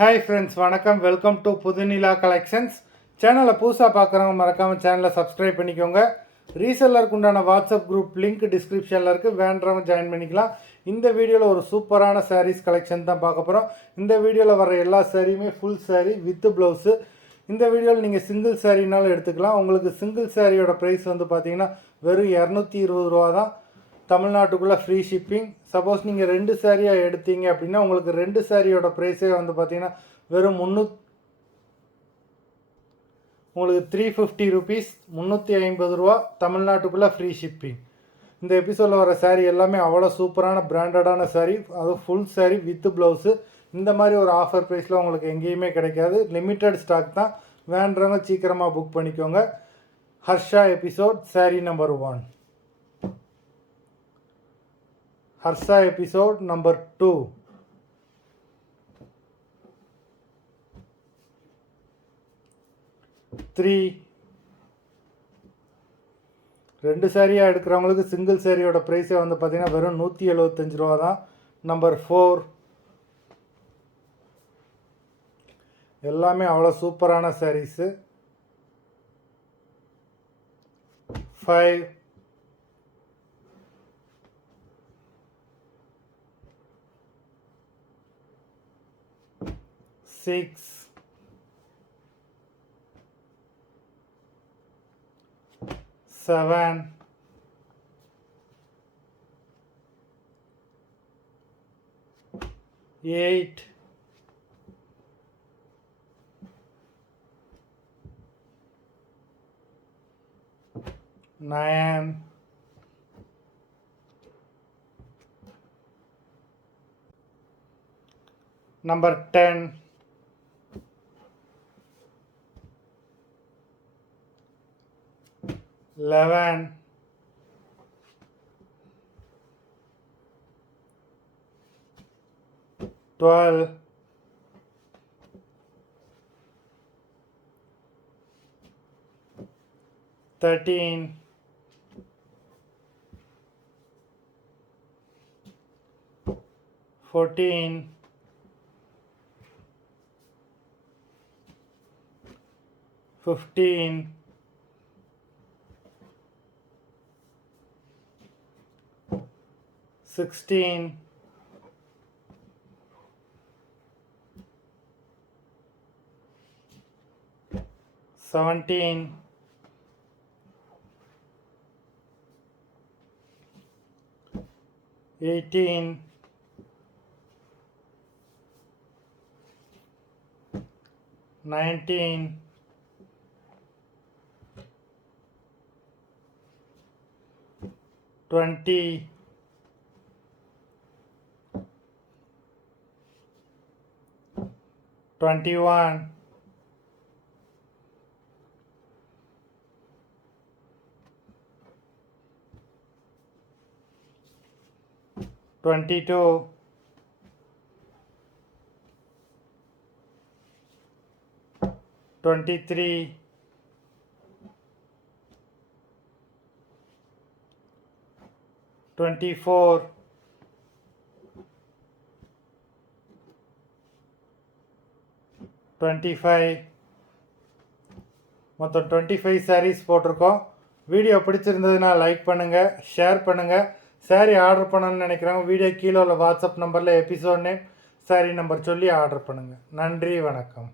Hi friends, வணக்கம். Welcome to Pudhunila collections. சேனலை புதுசாக பார்க்குறவங்க மறக்காமல் சேனலை சப்ஸ்கிரைப் பண்ணிக்கோங்க. ரீசெல்லருக்கு உண்டான வாட்ஸ்அப் குரூப் லிங்க் டிஸ்கிரிப்ஷனில் இருக்குது, வேண்டவங்க ஜாயின் பண்ணிக்கலாம். இந்த வீடியோவில் ஒரு சூப்பரான சாரீஸ் கலெக்ஷன் தான் பார்க்க போகிறோம். இந்த வீடியோவில் வர எல்லா சாரியுமே ஃபுல் சாரீ வித் ப்ளவுஸு. இந்த வீடியோவில் நீங்கள் சிங்கிள் சாரீனாலும் எடுத்துக்கலாம். உங்களுக்கு சிங்கிள் சாரியோட ப்ரைஸ் வந்து பார்த்தீங்கன்னா வெறும் 220 ரூபா தான். தமிழ்நாட்டுக்குள்ளே ஃப்ரீ ஷிப்பிங். சப்போஸ் நீங்கள் 2 சாரியாக எடுத்தீங்க அப்படின்னா உங்களுக்கு 2 சாரியோட ப்ரைஸே வந்து பார்த்தீங்கன்னா வெறும் உங்களுக்கு 350 ருபீஸ், 350 ரூபா. தமிழ்நாட்டுக்குள்ளே ஃப்ரீ ஷிப்பிங். இந்த எபிசோடில் வர சாரீ எல்லாமே அவ்வளோ சூப்பரான பிராண்டடான சாரீ, அதுவும் ஃபுல் சாரீ வித் ப்ளவுஸு. இந்த மாதிரி ஒரு ஆஃபர் ப்ரைஸில் உங்களுக்கு எங்கேயுமே கிடைக்காது. லிமிட்டட் ஸ்டாக் தான். வேண்டுறவங்க சீக்கிரமாக புக் பண்ணிக்கோங்க. Harsha episode sari number 1. Harsha episode number 2. ரெண்டு சாரியாக எடுக்கிறவங்களுக்கு சிங்கிள் சாரியோட ப்ரைஸே வந்து பார்த்தீங்கன்னா வெறும் 175 ரூபா தான். நம்பர் 4. எல்லாமே அவ்வளோ சூப்பரான சாரீஸு. 5. 6. 7. 8. 9. 10. 11. 12. 13. 14. 15. 16. 17. 18. 19. 20. 21. 22. 23. 24. 25. மொத்தம் 25 சாரீஸ் போட்டிருக்கோம். வீடியோ பிடிச்சிருந்ததுன்னா லைக் பண்ணுங்கள், ஷேர் பண்ணுங்கள். சாரீ ஆர்டர் பண்ணணும்னு நினைக்கிறவங்க வீடியோ கீழே உள்ள வாட்ஸ்அப் நம்பரில் எபிசோட் நேம், சாரீ நம்பர் சொல்லி ஆர்டர் பண்ணுங்கள். நன்றி, வணக்கம்.